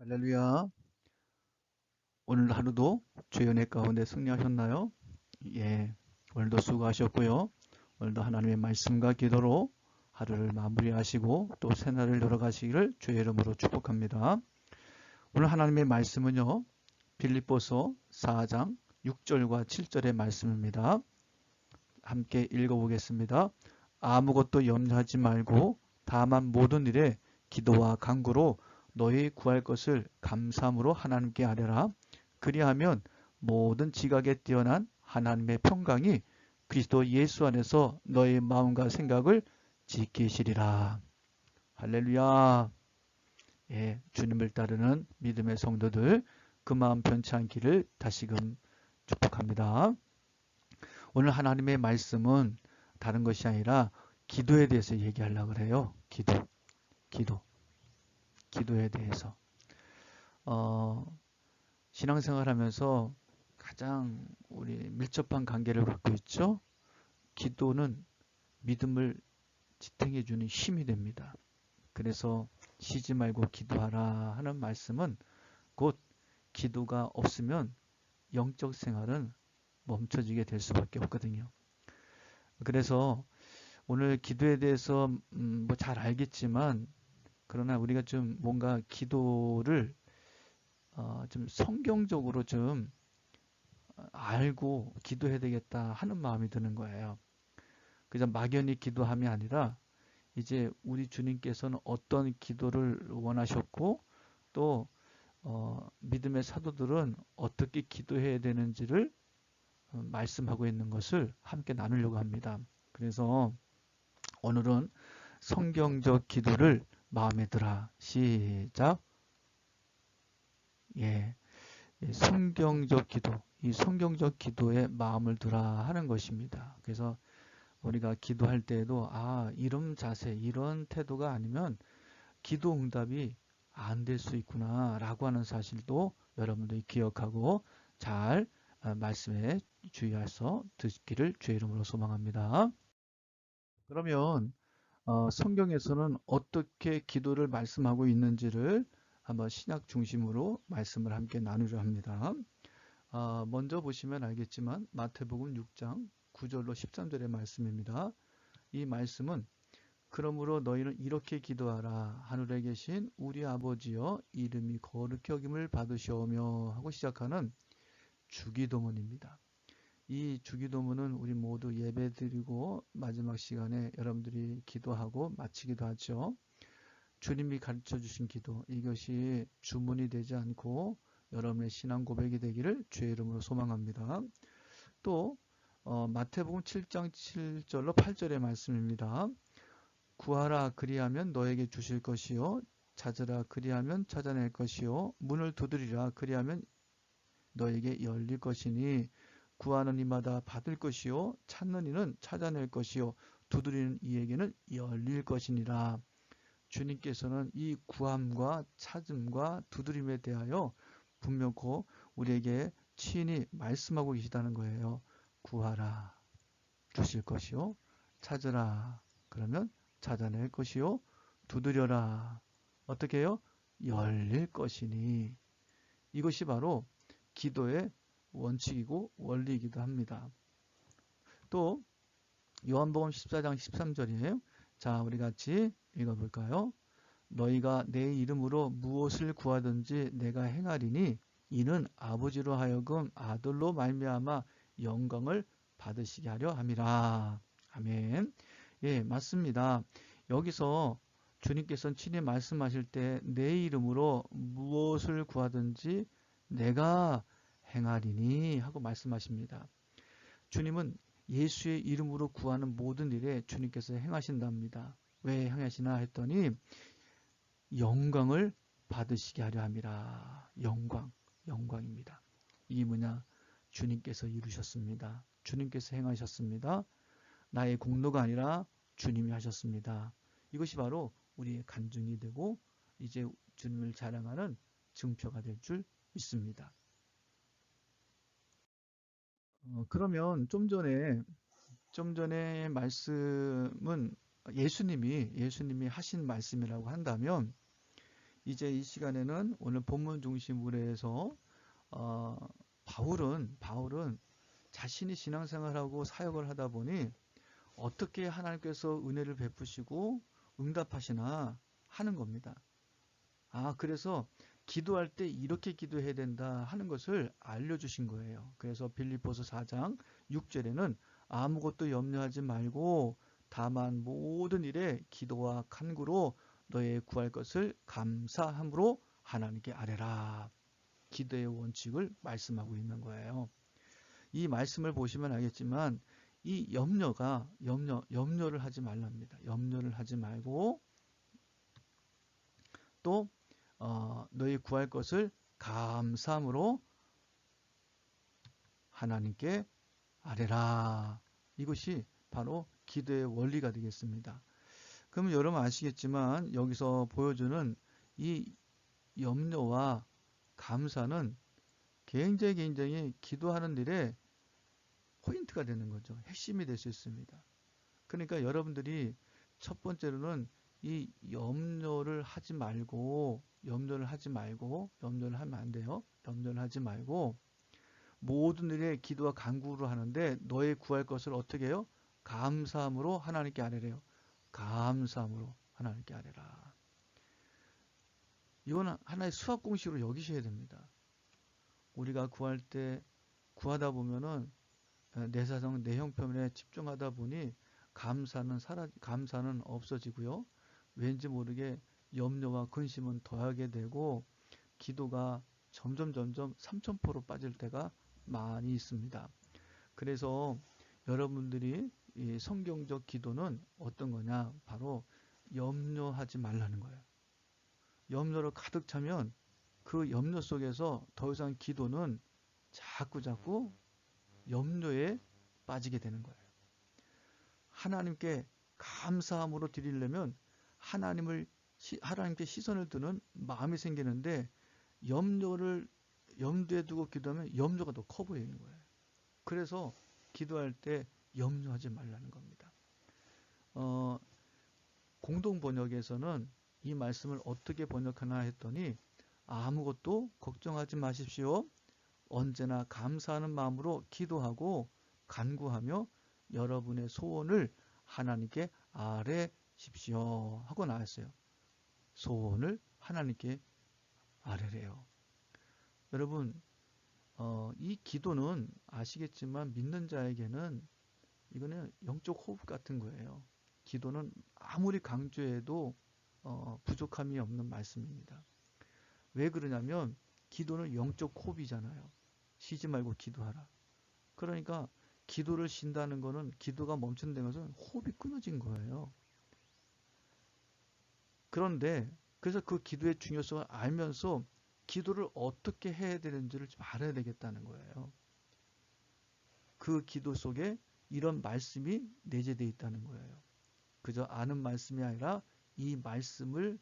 할렐루야. 오늘 하루도 주의 은혜 가운데 승리하셨나요? 예. 오늘도 수고하셨고요. 오늘도 하나님의 말씀과 기도로 하루를 마무리하시고 또 새날을 열어가시기를 주의 이름으로 축복합니다. 오늘 하나님의 말씀은요. 빌립보서 4장 6절과 7절의 말씀입니다. 함께 읽어보겠습니다. 아무것도 염려하지 말고 다만 모든 일에 기도와 간구로 너희 구할 것을 감사함으로 하나님께 아뢰라. 그리하면 모든 지각에 뛰어난 하나님의 평강이 그리스도 예수 안에서 너의 마음과 생각을 지키시리라. 할렐루야. 예, 주님을 따르는 믿음의 성도들 그 마음 변치 않기를 다시금 축복합니다. 오늘 하나님의 말씀은 다른 것이 아니라 기도에 대해서 얘기하려고 그래요. 기도에 대해서. 신앙생활 하면서 가장 우리 밀접한 관계를 갖고 있죠. 기도는 믿음을 지탱해 주는 힘이 됩니다. 그래서 쉬지 말고 기도하라 하는 말씀은 곧 기도가 없으면 영적 생활은 멈춰지게 될 수밖에 없거든요. 그래서 오늘 기도에 대해서 뭐 잘 알겠지만 그러나 우리가 좀 뭔가 기도를 좀 성경적으로 좀 알고 기도해야 되겠다 하는 마음이 드는 거예요. 그저 막연히 기도함이 아니라 이제 우리 주님께서는 어떤 기도를 원하셨고 또 믿음의 사도들은 어떻게 기도해야 되는지를 말씀하고 있는 것을 함께 나누려고 합니다. 그래서 오늘은 성경적 기도를 마음에 들어. 시작. 예. 성경적 기도. 이 성경적 기도에 마음을 들어 하는 것입니다. 그래서 우리가 기도할 때에도 이런 자세, 이런 태도가 아니면 기도 응답이 안 될 수 있구나 라고 하는 사실도 여러분들이 기억하고 잘 말씀에 주의해서 듣기를 주의 이름으로 소망합니다. 그러면 성경에서는 어떻게 기도를 말씀하고 있는지를 한번 신약 중심으로 말씀을 함께 나누려 합니다. 먼저 보시면 알겠지만 마태복음 6장 9절로 13절의 말씀입니다. 이 말씀은 그러므로 너희는 이렇게 기도하라. 하늘에 계신 우리 아버지여 이름이 거룩히 여김을 받으시오며 하고 시작하는 주기도문입니다. 이 주기도문은 우리 모두 예배드리고 마지막 시간에 여러분들이 기도하고 마치기도 하죠. 주님이 가르쳐 주신 기도, 이것이 주문이 되지 않고 여러분의 신앙 고백이 되기를 주의 이름으로 소망합니다. 또 마태복음 7장 7절로 8절의 말씀입니다. 구하라 그리하면 너에게 주실 것이요 찾으라 그리하면 찾아낼 것이요 문을 두드리라 그리하면 너에게 열릴 것이니 구하는 이마다 받을 것이요 찾는 이는 찾아낼 것이요 두드리는 이에게는 열릴 것이니라. 주님께서는 이 구함과 찾음과 두드림에 대하여 분명코 우리에게 친히 말씀하고 계시다는 거예요. 구하라 주실 것이요 찾으라 그러면 찾아낼 것이요 두드려라 어떻게 해요? 열릴 것이니. 이것이 바로 기도의 원칙이고 원리이기도 합니다. 또 요한복음 14장 13절이에요. 자, 우리 같이 읽어볼까요? 너희가 내 이름으로 무엇을 구하든지 내가 행하리니 이는 아버지로 하여금 아들로 말미암아 영광을 받으시게 하려 함이라. 아멘. 예, 맞습니다. 여기서 주님께서는 친히 말씀하실 때 내 이름으로 무엇을 구하든지 내가 행하리니 하고 말씀하십니다. 주님은 예수의 이름으로 구하는 모든 일에 주님께서 행하신답니다. 왜 행하시나 했더니 영광을 받으시게 하려 함이라. 영광입니다. 이게 뭐냐? 주님께서 이루셨습니다. 주님께서 행하셨습니다. 나의 공로가 아니라 주님이 하셨습니다. 이것이 바로 우리의 간증이 되고 이제 주님을 자랑하는 증표가 될 줄 믿습니다. 그러면 좀 전에 말씀은 예수님이 하신 말씀이라고 한다면 이제 이 시간에는 오늘 본문 중심으로 해서 바울은 자신이 신앙생활하고 사역을 하다 보니 어떻게 하나님께서 은혜를 베푸시고 응답하시나 하는 겁니다. 그래서 기도할 때 이렇게 기도해야 된다 하는 것을 알려주신 거예요. 그래서 빌립보서 4장 6절에는 아무것도 염려하지 말고 다만 모든 일에 기도와 간구로 너의 구할 것을 감사함으로 하나님께 아뢰라. 기도의 원칙을 말씀하고 있는 거예요. 이 말씀을 보시면 알겠지만 이 염려를 하지 말랍니다. 염려를 하지 말고 또 너희 구할 것을 감사함으로 하나님께 아뢰라. 이것이 바로 기도의 원리가 되겠습니다. 그러면 여러분 아시겠지만 여기서 보여주는 이 염려와 감사는 굉장히 기도하는 일에 포인트가 되는 거죠. 핵심이 될 수 있습니다. 그러니까 여러분들이 첫 번째로는 이 염려를 하면 안 돼요. 염려를 하지 말고 모든 일에 기도와 간구를 하는데 너의 구할 것을 어떻게 해요? 감사함으로 하나님께 아뢰래요. 감사함으로 하나님께 아뢰라. 이거는 하나의 수학 공식으로 여기셔야 됩니다. 우리가 구하다 보면은 내 사정, 내 형편에 집중하다 보니 감사는 없어지고요. 왠지 모르게 염려와 근심은 더하게 되고 기도가 점점 삼천포로 빠질 때가 많이 있습니다. 그래서 여러분들이 이 성경적 기도는 어떤 거냐? 바로 염려하지 말라는 거예요. 염려로 가득 차면 그 염려 속에서 더 이상 기도는 자꾸 염려에 빠지게 되는 거예요. 하나님께 감사함으로 드리려면 하나님께 시선을 두는 마음이 생기는데 염두에 두고 기도하면 염려가 더 커 보이는 거예요. 그래서 기도할 때 염려하지 말라는 겁니다. 공동 번역에서는 이 말씀을 어떻게 번역하나 했더니 아무것도 걱정하지 마십시오. 언제나 감사하는 마음으로 기도하고 간구하며 여러분의 소원을 하나님께 아뢰십시오 하고 나왔어요. 소원을 하나님께 아뢰래요. 여러분 이 기도는 아시겠지만 믿는 자에게는 이거는 영적 호흡 같은 거예요. 기도는 아무리 강조해도 부족함이 없는 말씀입니다. 왜 그러냐면 기도는 영적 호흡이잖아요. 쉬지 말고 기도하라. 그러니까 기도를 쉰다는 거는 기도가 멈춘다는 것은 호흡이 끊어진 거예요. 그런데 그래서 그 기도의 중요성을 알면서 기도를 어떻게 해야 되는지를 좀 알아야 되겠다는 거예요. 그 기도 속에 이런 말씀이 내재되어 있다는 거예요. 그저 아는 말씀이 아니라 이 말씀을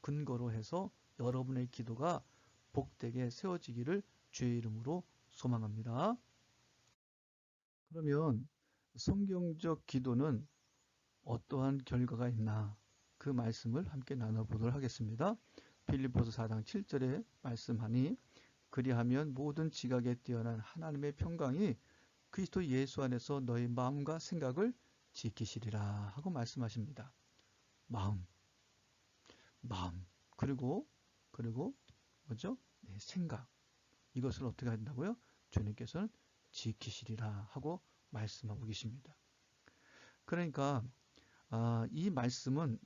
근거로 해서 여러분의 기도가 복되게 세워지기를 주의 이름으로 소망합니다. 그러면 성경적 기도는 어떠한 결과가 있나 그 말씀을 함께 나눠보도록 하겠습니다. 빌립보서 4장 7절에 말씀하니 그리하면 모든 지각에 뛰어난 하나님의 평강이 그리스도 예수 안에서 너희 마음과 생각을 지키시리라 하고 말씀하십니다. 마음 그리고 뭐죠? 네, 생각 이것을 어떻게 한다고요? 주님께서는 지키시리라 하고 말씀하고 계십니다. 그러니까 이 말씀은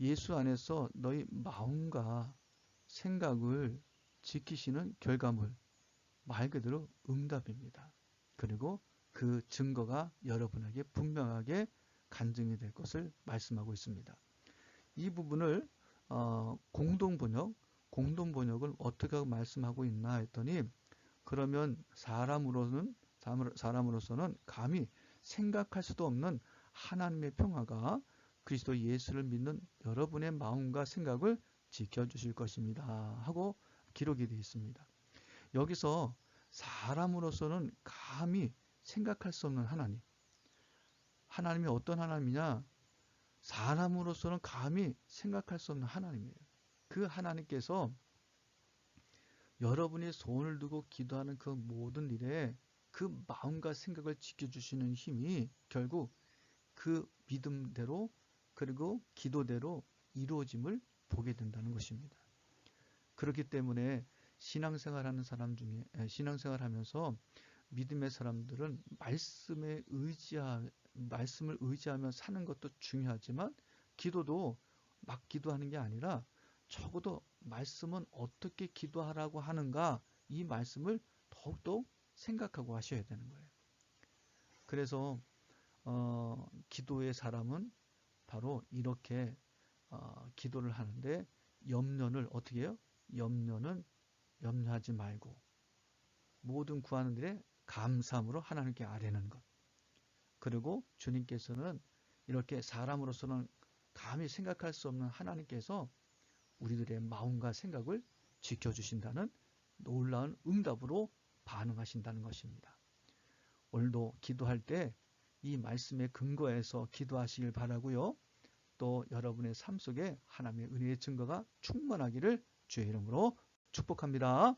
예수 안에서 너희 마음과 생각을 지키시는 결과물, 말 그대로 응답입니다. 그리고 그 증거가 여러분에게 분명하게 간증이 될 것을 말씀하고 있습니다. 이 부분을 공동번역을 어떻게 말씀하고 있나 했더니 그러면 사람으로서는 감히 생각할 수도 없는 하나님의 평화가 그리스도 예수를 믿는 여러분의 마음과 생각을 지켜주실 것입니다 하고 기록이 되어 있습니다. 여기서 사람으로서는 감히 생각할 수 없는 하나님이 어떤 하나님이냐? 사람으로서는 감히 생각할 수 없는 하나님이에요. 그 하나님께서 여러분이 손을 두고 기도하는 그 모든 일에 그 마음과 생각을 지켜주시는 힘이 결국 그 믿음대로 그리고 기도대로 이루어짐을 보게 된다는 것입니다. 그렇기 때문에 신앙생활하는 사람 중에 신앙생활하면서 믿음의 사람들은 말씀을 의지하며 사는 것도 중요하지만 기도도 막 기도하는 게 아니라 적어도 말씀은 어떻게 기도하라고 하는가 이 말씀을 더욱더 생각하고 하셔야 되는 거예요. 그래서 기도의 사람은 바로 이렇게 기도를 하는데 염려를 어떻게 해요? 염려는 염려하지 말고 모든 구하는 일에 감사함으로 하나님께 아뢰는 것. 그리고 주님께서는 이렇게 사람으로서는 감히 생각할 수 없는 하나님께서 우리들의 마음과 생각을 지켜주신다는 놀라운 응답으로 반응하신다는 것입니다. 오늘도 기도할 때 이 말씀에 근거해서 기도하시길 바라고요. 또 여러분의 삶 속에 하나님의 은혜의 증거가 충만하기를 주의 이름으로 축복합니다.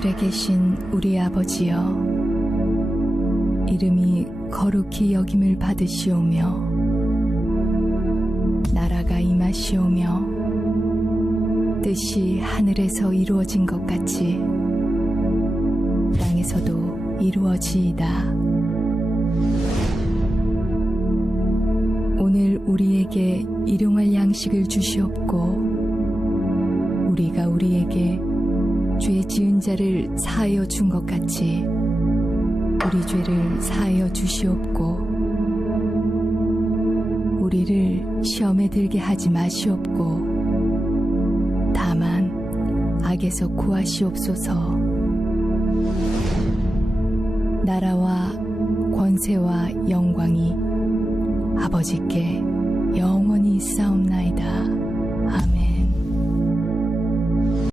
하늘에 계신 우리 아버지여, 이름이 거룩히 여김을 받으시오며 나라가 임하시오며 뜻이 하늘에서 이루어진 것 같이 땅에서도 이루어지이다. 오늘 우리에게 일용할 양식을 주시옵고 우리가 우리에게 죄 지은 자를 사하여 준 것 같이 우리 죄를 사하여 주시옵고 우리를 시험에 들게 하지 마시옵고 다만 악에서 구하시옵소서. 나라와 권세와 영광이 아버지께 영원히 있사옵나이다. 아멘.